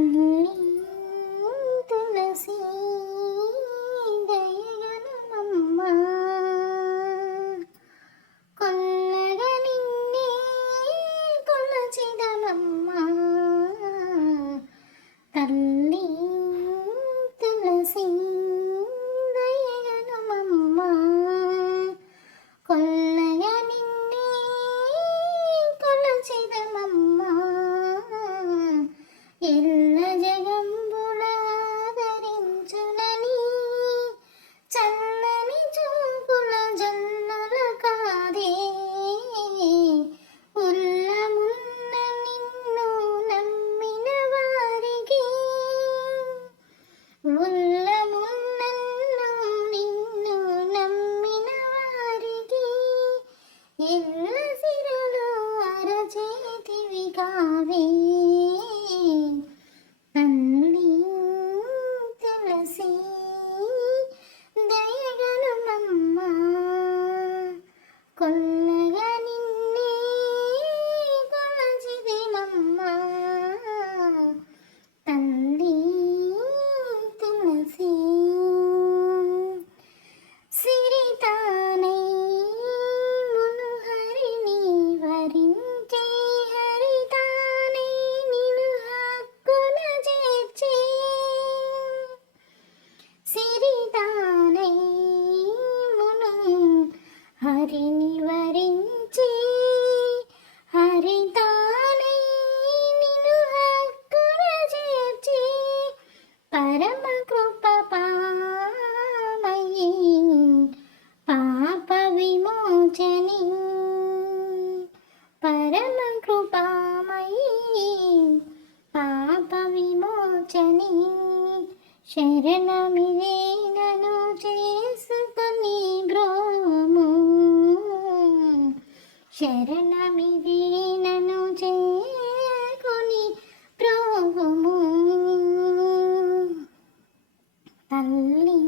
తల్లి తులసి దయగనుమమ్మ కొల్లగా నిన్నే కొలచిదమమ్మ తల్లి తులసి దయగనుమమ్మ కొల్లగా నిన్నే కొలచిదమమ్మ ఎల్ల జగంబుల ధరించునని చల్లని చూపుల జల్లుల కాదే ఉల్లమున్న నిన్ను నమ్మిన వారికి ఉల్లమున్న నిన్ను నమ్మిన వారికి ఎల్ల సిరులు అరచేతివి కావే తల్లి తులసి దయగనుమమ్మ కొల్లగా నిన్నే కొలచిదిమమ్మ తల్లి తులసి సిరితానై మునుహరిని వరించే హరితానై నిను హక్కున చేర్చే సిరితానై మును హరిని వరించే హరితానై నిను హక్కున చేర్చే పరమ కృప పామయి పాప విమోచని పరమ కృపామయి పాప విమోచని శరణమిదే నను చేసుకొని బ్రోము శరణమిదే నను చేసుకొని బ్రోము తల్లి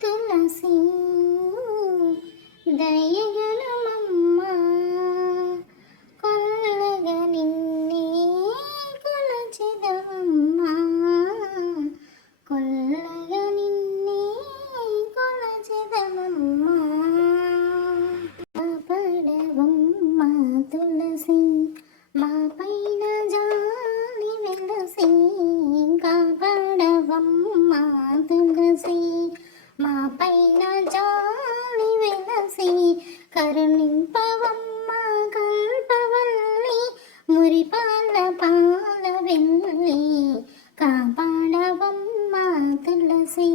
తులసి దయగనుమమ్మ కొల్లగా నిన్నే కొలచిదమమ్మ కొల్లగా నిన్నే కొలచిదమమ్మ కాపాడవమ్మ తులసి మా పైన జాలి వెలసి కాపాడవమ్మ తులసి మా పైన జాలి వెలసి కరుణింపవమ్మ కల్పవల్లి మురిపాల పాల వెళ్ళి కాపాడవమ్మ తులసి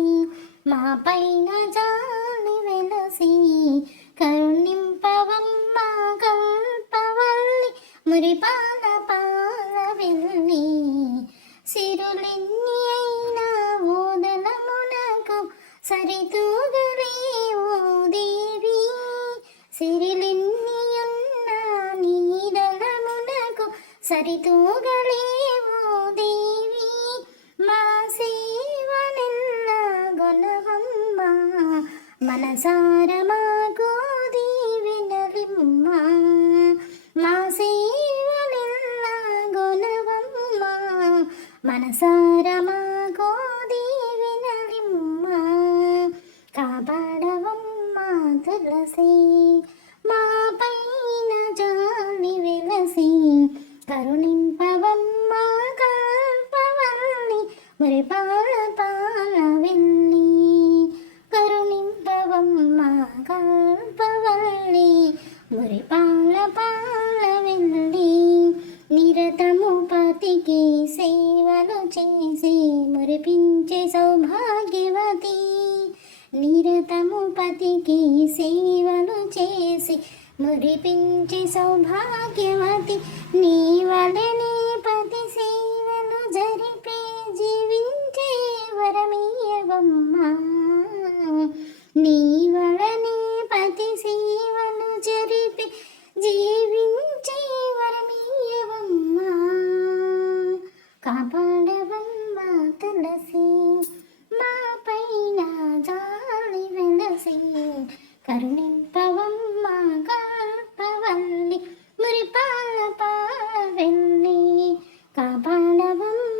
మా పైన జాలి వెలసి కరుణింపవమ్మ కల్పవల్లి మురిపాల పాల వెళ్ళి సిరులెన్ని అయినా ఓదనమునకు సరితూగలేవు దేవి సిరిలెన్ని ఉన్నా నీదలమునకు సరితూగలేవు దేవి మా సేవనెల్ల గొలవమ్మ మనసార మాకు దీవెనలిమ్మ మా సేవనెల్ల గొలవమ్మ మనసార మాకు దీవెనలిమ్మ కాపాడవమ్మ తులసి మా పైన జాలి వెలసి కరుణింపవమ్మ కల్పవల్లి మురిపాల పాల వెళ్ళి కరుణింపవమ్మ కల్పవల్లి మురిపాల పాల వెళ్ళి నిరతము పతికి సేవలు చేసి మురిపించే సౌభాగ్యవతి నిరతము పతికి సేవలు చేసి మురిపించే సౌభాగ్యవతి నీ వలనే పతి సేవలు జరిపే జీవించే వరమీయవమ్మ నీ వలనే పతి సేవలు జరిపే జీవించే వరమీయవమ్మ కాపాడవమ్మ తులసి మా పైన జాలి వెలసి కరుణింపవమ్మ కల్పవల్లి మురిపాల పాల వెళ్ళి కాపాడవమ్మ